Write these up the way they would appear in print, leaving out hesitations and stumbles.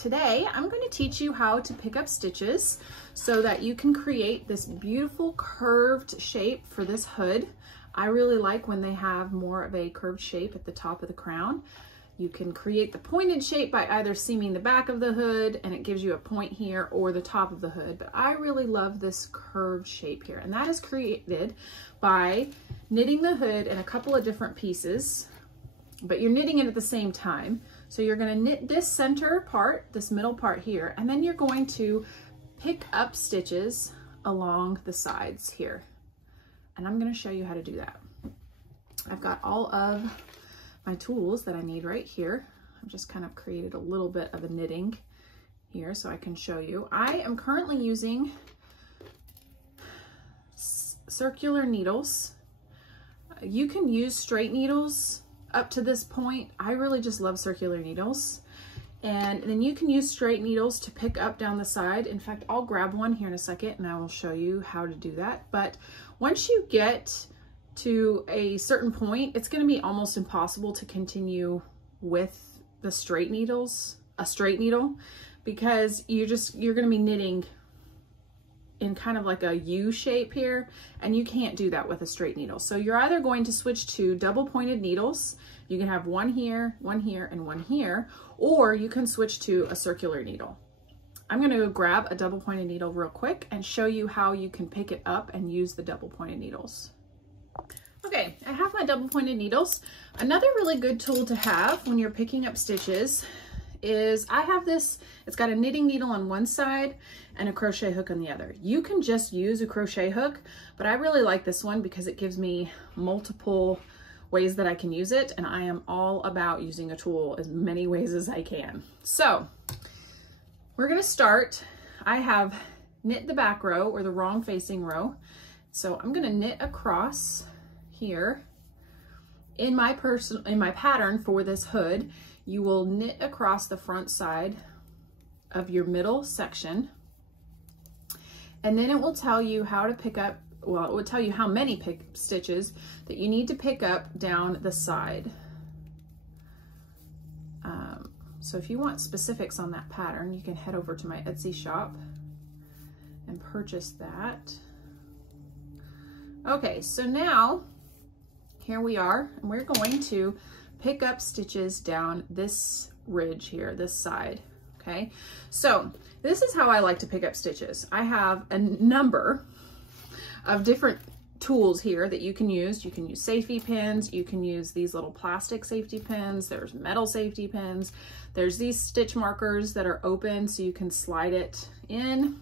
Today I'm going to teach you how to pick up stitches so that you can create this beautiful curved shape for this hood. I really like when they have more of a curved shape at the top of the crown. You can create the pointed shape by either seaming the back of the hood and it gives you a point here, or the top of the hood, but I really love this curved shape here, and that is created by knitting the hood in a couple of different pieces, but you're knitting it at the same time. So you're going to knit this center part, this middle part here, and then you're going to pick up stitches along the sides here. And I'm going to show you how to do that. I've got all of my tools that I need right here. I've just kind of created a little bit of a knitting here so I can show you. I am currently using circular needles. You can use straight needles up to this point. I really just love circular needles. And then you can use straight needles to pick up down the side. In fact, I'll grab one here in a second and I will show you how to do that. But once you get to a certain point, it's going to be almost impossible to continue with the straight needles, a straight needle, because you're going to be knitting in kind of like a U shape here, and you can't do that with a straight needle. So you're either going to switch to double pointed needles. You can have one here, and one here, or you can switch to a circular needle. I'm going to grab a double pointed needle real quick and show you how you can pick it up and use the double pointed needles. Okay, I have my double pointed needles. Another really good tool to have when you're picking up stitches is I have this, it's got a knitting needle on one side and a crochet hook on the other. You can just use a crochet hook, but I really like this one because it gives me multiple ways that I can use it, and I am all about using a tool as many ways as I can. So we're gonna start. I have knit the back row, or the wrong facing row. So I'm gonna knit across here. In my pattern for this hood, you will knit across the front side of your middle section, and then it will tell you how to pick up, well, it will tell you how many stitches that you need to pick up down the side. So if you want specifics on that pattern, you can head over to my Etsy shop and purchase that. Okay, so now here we are, and we're going to pick up stitches down this ridge here, this side. Okay, so this is how I like to pick up stitches. I have a number of different tools here that you can use. You can use safety pins, you can use these little plastic safety pins, there's metal safety pins, there's these stitch markers that are open so you can slide it in.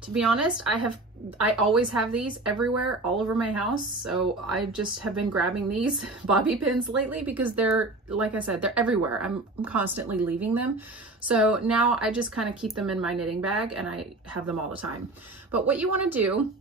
To be honest, I always have these everywhere, all over my house. So I just have been grabbing these bobby pins lately because they're, like I said, they're everywhere. I'm constantly leaving them. So now I just kind of keep them in my knitting bag and I have them all the time. But what you want to do,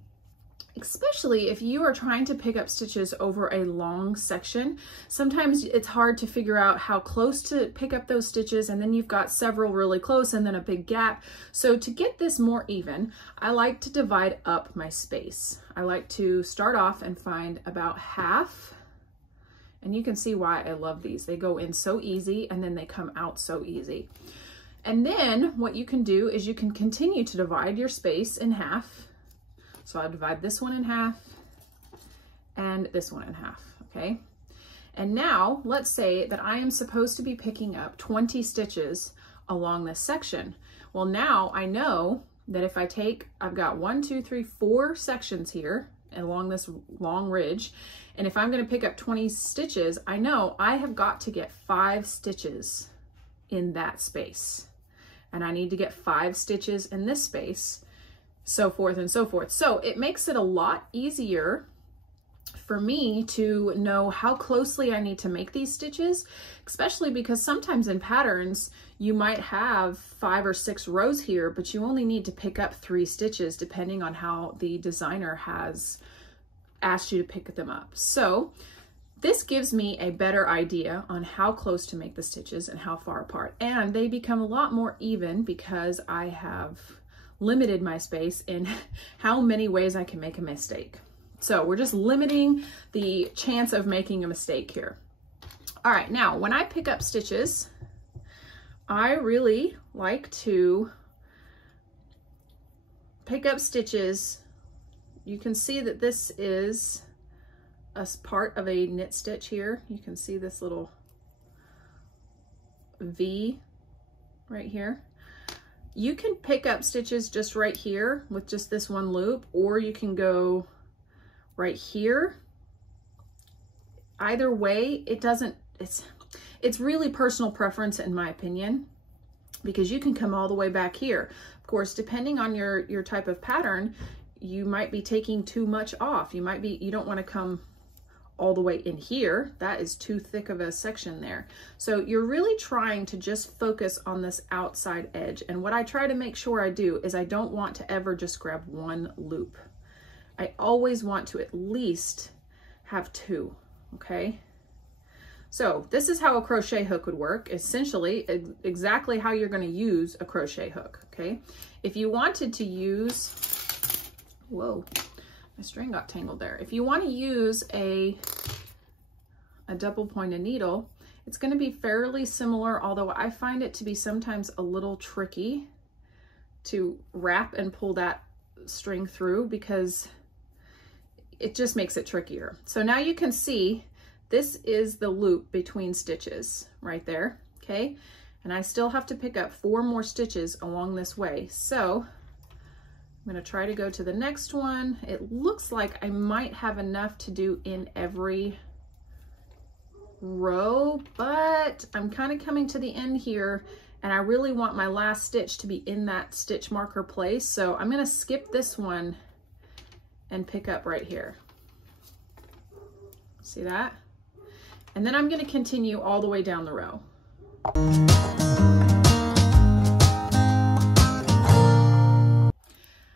especially if you are trying to pick up stitches over a long section, sometimes it's hard to figure out how close to pick up those stitches, and then you've got several really close and then a big gap. So to get this more even, I like to divide up my space. I like to start off and find about half, and you can see why I love these. They go in so easy and then they come out so easy. And then what you can do is you can continue to divide your space in half. So I'll divide this one in half and this one in half, okay? And now let's say that I am supposed to be picking up 20 stitches along this section. Well, now I know that if I take, I've got 1, 2, 3, 4 sections here along this long ridge, and if I'm gonna pick up 20 stitches, I know I have got to get 5 stitches in that space. And I need to get 5 stitches in this space, so forth and so forth. So it makes it a lot easier for me to know how closely I need to make these stitches, especially because sometimes in patterns, you might have 5 or 6 rows here, but you only need to pick up 3 stitches depending on how the designer has asked you to pick them up. So this gives me a better idea on how close to make the stitches and how far apart. And they become a lot more even because I have limited my space in how many ways I can make a mistake. So we're just limiting the chance of making a mistake here. All right, now when I pick up stitches, I really like to pick up stitches. You can see that this is a part of a knit stitch here. You can see this little V right here. You can pick up stitches just right here with just this one loop, or you can go right here. Either way, it's really personal preference in my opinion, because you can come all the way back here. Of course, depending on your type of pattern, you might be taking too much off. You don't want to come all the way in here. That is too thick of a section there. So you're really trying to just focus on this outside edge. And what I try to make sure I do is I don't want to ever just grab one loop. I always want to at least have two, okay? So this is how a crochet hook would work. Essentially, exactly how you're going to use a crochet hook, okay? If you wanted to use, whoa, my string got tangled there. If you want to use a double pointed needle, it's going to be fairly similar, although I find it to be sometimes a little tricky to wrap and pull that string through because it just makes it trickier. So now you can see this is the loop between stitches right there, okay? And I still have to pick up 4 more stitches along this way. So I'm going to try to go to the next one. It looks like I might have enough to do in every row, but I'm kind of coming to the end here and I really want my last stitch to be in that stitch marker place. So I'm going to skip this one and pick up right here. See that? And then I'm going to continue all the way down the row.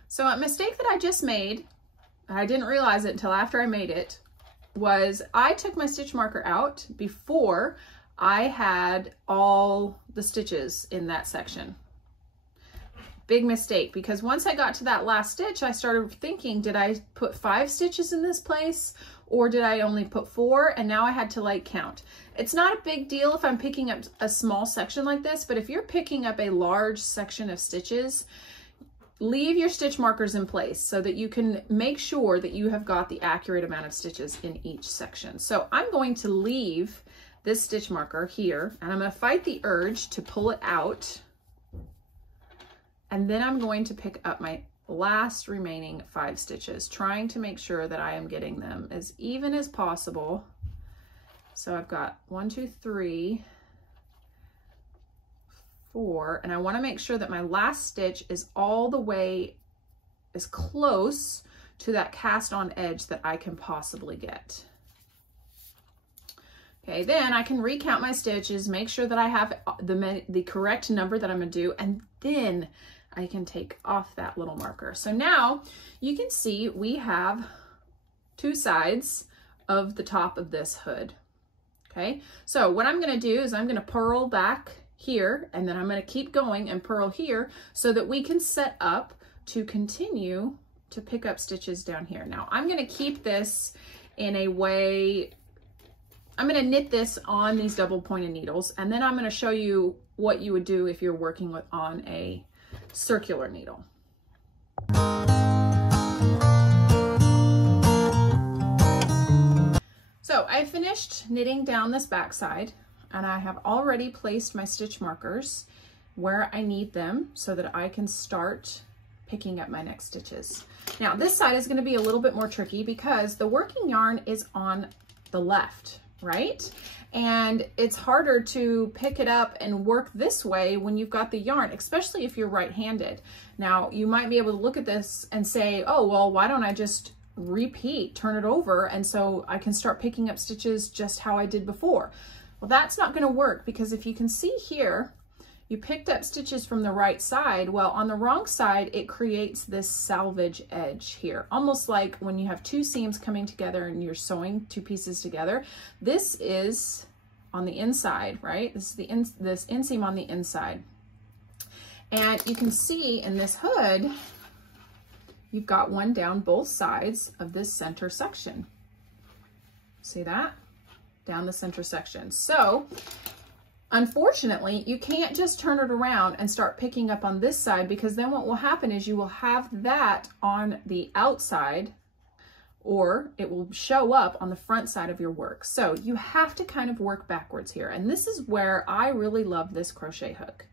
So a mistake that I just made, I didn't realize it until after I made it, was I took my stitch marker out before I had all the stitches in that section. Big mistake, because once I got to that last stitch, I started thinking, did I put 5 stitches in this place or did I only put 4? And now I had to like count. It's not a big deal if I'm picking up a small section like this, but if you're picking up a large section of stitches, leave your stitch markers in place so that you can make sure that you have got the accurate amount of stitches in each section. So I'm going to leave this stitch marker here and I'm going to fight the urge to pull it out. And then I'm going to pick up my last remaining 5 stitches, trying to make sure that I am getting them as even as possible. So I've got 1, 2, 3, 4, and I want to make sure that my last stitch is all the way as close to that cast on edge that I can possibly get. Okay, then I can recount my stitches, make sure that I have the correct number that I'm going to do, and then I can take off that little marker. So now you can see we have 2 sides of the top of this hood. Okay, so what I'm going to do is I'm going to purl back here, and then I'm going to keep going and purl here so that we can set up to continue to pick up stitches down here. Now I'm going to keep this in a way, I'm going to knit this on these double pointed needles, and then I'm going to show you what you would do if you're working on a circular needle. So I finished knitting down this back side, and I have already placed my stitch markers where I need them so that I can start picking up my next stitches. Now this side is going to be a little bit more tricky because the working yarn is on the left, right? And it's harder to pick it up and work this way when you've got the yarn, especially if you're right-handed. Now you might be able to look at this and say, oh, well, why don't I just repeat, turn it over, and so I can start picking up stitches just how I did before. Well, that's not going to work, because if you can see here, you picked up stitches from the right side. Well, on the wrong side, it creates this salvage edge here, almost like when you have 2 seams coming together and you're sewing 2 pieces together. This is on the inside, right? This is this inseam on the inside. And you can see in this hood, you've got one down both sides of this center section. See that? Down the center section. So Unfortunately, you can't just turn it around and start picking up on this side, because then what will happen is you will have that on the outside, or it will show up on the front side of your work. So you have to kind of work backwards here. And this is where I really love this crochet hook.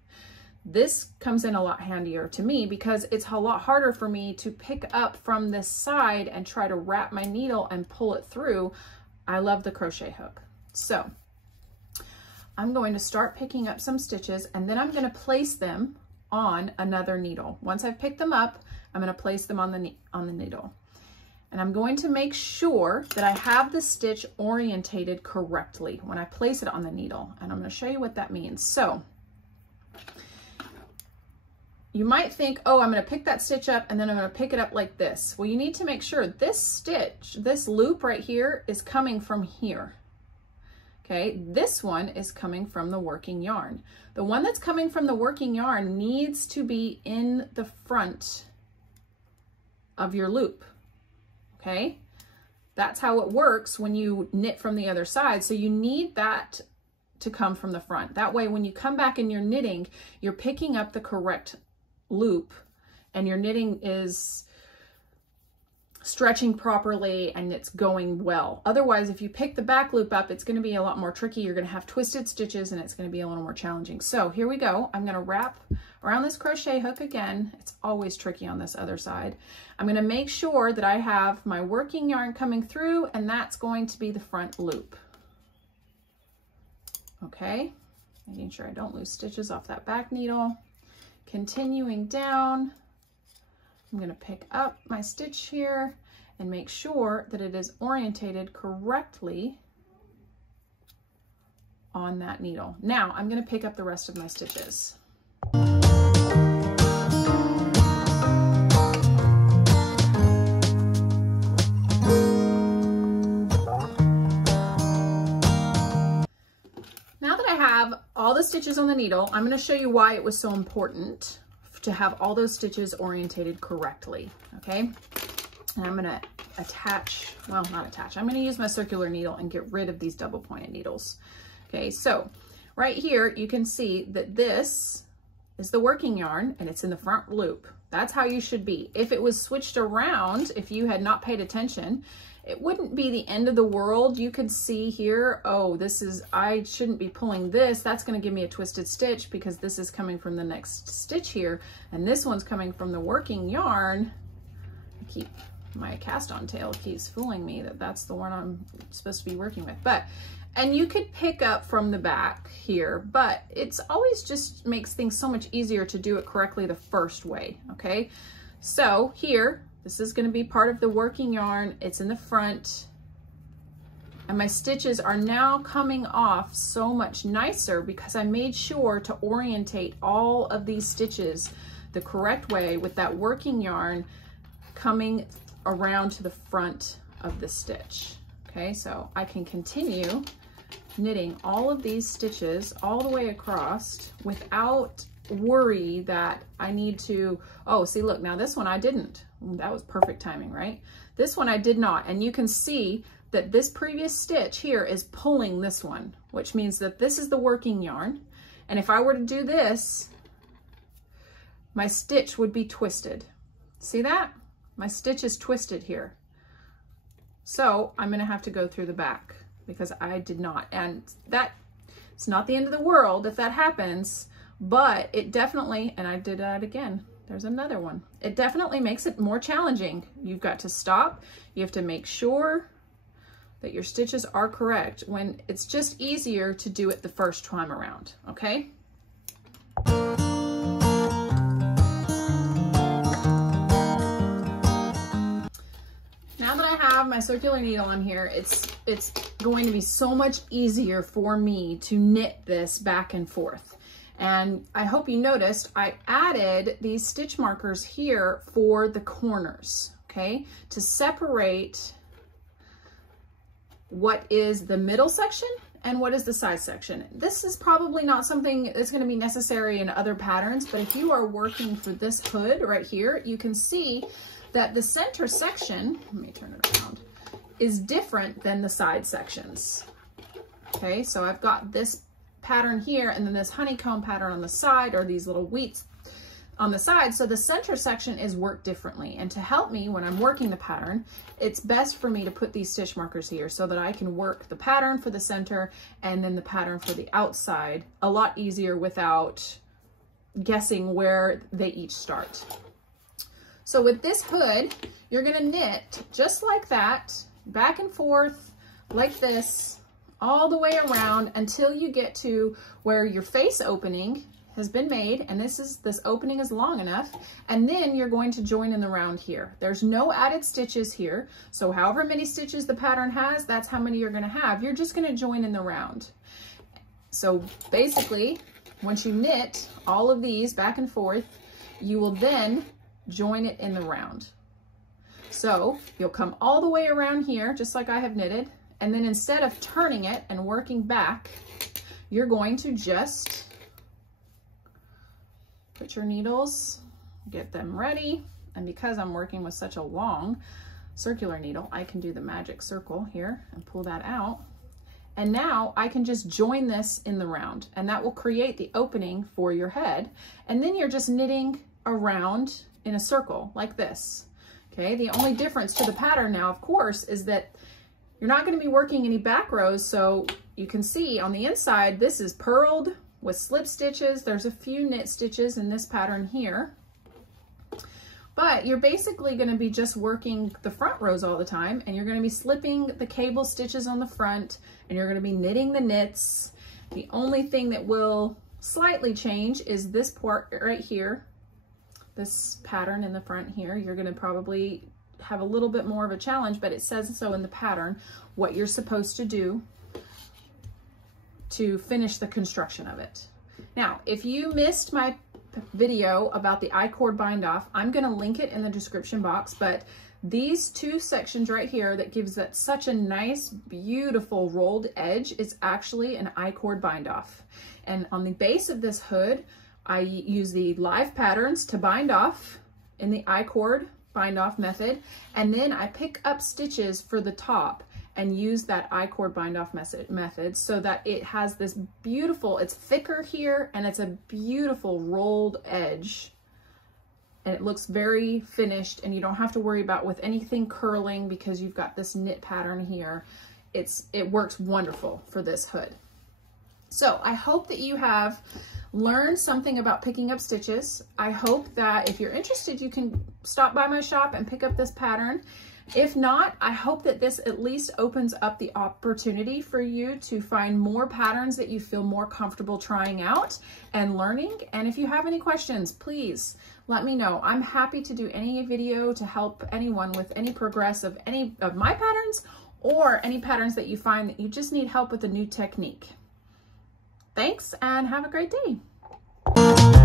This comes in a lot handier to me because it's a lot harder for me to pick up from this side and try to wrap my needle and pull it through. I love the crochet hook. So I'm going to start picking up some stitches, and then I'm going to place them on another needle. Once I've picked them up, I'm going to place them on the needle. And I'm going to make sure that I have the stitch orientated correctly when I place it on the needle. And I'm going to show you what that means. So you might think, oh, I'm going to pick that stitch up and then I'm going to pick it up like this. Well, you need to make sure this stitch, this loop right here, is coming from here. Okay, this one is coming from the working yarn. The one that's coming from the working yarn needs to be in the front of your loop. Okay, that's how it works when you knit from the other side. So you need that to come from the front. That way, when you come back and you're knitting, you're picking up the correct loop and your knitting is stretching properly and it's going well. Otherwise, if you pick the back loop up, it's going to be a lot more tricky. You're going to have twisted stitches and it's going to be a little more challenging. So here we go. I'm going to wrap around this crochet hook again. It's always tricky on this other side. I'm going to make sure that I have my working yarn coming through, and that's going to be the front loop. Okay, making sure I don't lose stitches off that back needle. Continuing down, I'm going to pick up my stitch here and make sure that it is orientated correctly on that needle. Now I'm going to pick up the rest of my stitches. Now that I have all the stitches on the needle, I'm going to show you why it was so important to have all those stitches orientated correctly, okay? And I'm going to attach, well, not attach, I'm going to use my circular needle and get rid of these double pointed needles. Okay, so right here, you can see that this is the working yarn and it's in the front loop. That's how you should be. If it was switched around, if you had not paid attention, it wouldn't be the end of the world. You could see here, oh, this is, I shouldn't be pulling this. That's going to give me a twisted stitch because this is coming from the next stitch here. And this one's coming from the working yarn. My cast on tail keeps fooling me that that's the one I'm supposed to be working with. And you could pick up from the back here, but it's always just makes things so much easier to do it correctly the first way, okay? So here, this is going to be part of the working yarn. It's in the front. And my stitches are now coming off so much nicer because I made sure to orientate all of these stitches the correct way with that working yarn coming around to the front of the stitch. Okay, so I can continue knitting all of these stitches all the way across without worry that I need to, oh, see, look, now this one I didn't. That was perfect timing, right? This one I did not. And you can see that this previous stitch here is pulling this one, which means that this is the working yarn. And if I were to do this, my stitch would be twisted. See that? My stitch is twisted here. So I'm going to have to go through the back because I did not. And that, it's not the end of the world if that happens, but it definitely, and I did that again. There's another one. It definitely makes it more challenging. You've got to stop. You have to make sure that your stitches are correct when it's just easier to do it the first time around, okay? Now that I have my circular needle on here, it's going to be so much easier for me to knit this back and forth. And I hope you noticed I added these stitch markers here for the corners, okay? To separate what is the middle section and what is the side section. This is probably not something that's going to be necessary in other patterns, but if you are working for this hood right here, you can see that the center section, let me turn it around, is different than the side sections. Okay, so I've got this pattern here and then this honeycomb pattern on the side, or these little wheats on the side. So the center section is worked differently. And to help me when I'm working the pattern, it's best for me to put these stitch markers here so that I can work the pattern for the center and then the pattern for the outside a lot easier without guessing where they each start. So with this hood, you're gonna knit just like that, back and forth like this, all the way around until you get to where your face opening has been made, and this opening is long enough, and then you're going to join in the round here. There's no added stitches here, so however many stitches the pattern has, that's how many you're gonna have. You're just gonna join in the round. So basically, once you knit all of these back and forth, you will then join it in the round. So you'll come all the way around here, just like I have knitted, and then instead of turning it and working back, you're going to just put your needles, get them ready. And because I'm working with such a long circular needle, I can do the magic circle here and pull that out. And now I can just join this in the round, and that will create the opening for your head. And then you're just knitting around in a circle like this. Okay, the only difference to the pattern now, of course, is that you're not going to be working any back rows. So you can see on the inside, this is purled with slip stitches. There's a few knit stitches in this pattern here, but you're basically going to be just working the front rows all the time, and you're going to be slipping the cable stitches on the front, and you're going to be knitting the knits. The only thing that will slightly change is this part right here, this pattern in the front here. You're going to probably have a little bit more of a challenge, but it says so in the pattern what you're supposed to do to finish the construction of it. Now, if you missed my video about the I-cord bind off, I'm going to link it in the description box, but these two sections right here that gives that such a nice, beautiful rolled edge is actually an I-cord bind off. And on the base of this hood, I use the live patterns to bind off in the I-cord bind off method, and then I pick up stitches for the top and use that I-cord bind off method so that it has this beautiful, it's thicker here, and it's a beautiful rolled edge, and it looks very finished, and you don't have to worry about with anything curling because you've got this knit pattern here. It works wonderful for this hood. So I hope that you have learned something about picking up stitches. I hope that if you're interested, you can stop by my shop and pick up this pattern. If not, I hope that this at least opens up the opportunity for you to find more patterns that you feel more comfortable trying out and learning. And if you have any questions, please let me know. I'm happy to do any video to help anyone with any progress of any of my patterns, or any patterns that you find that you just need help with a new technique. Thanks, and have a great day.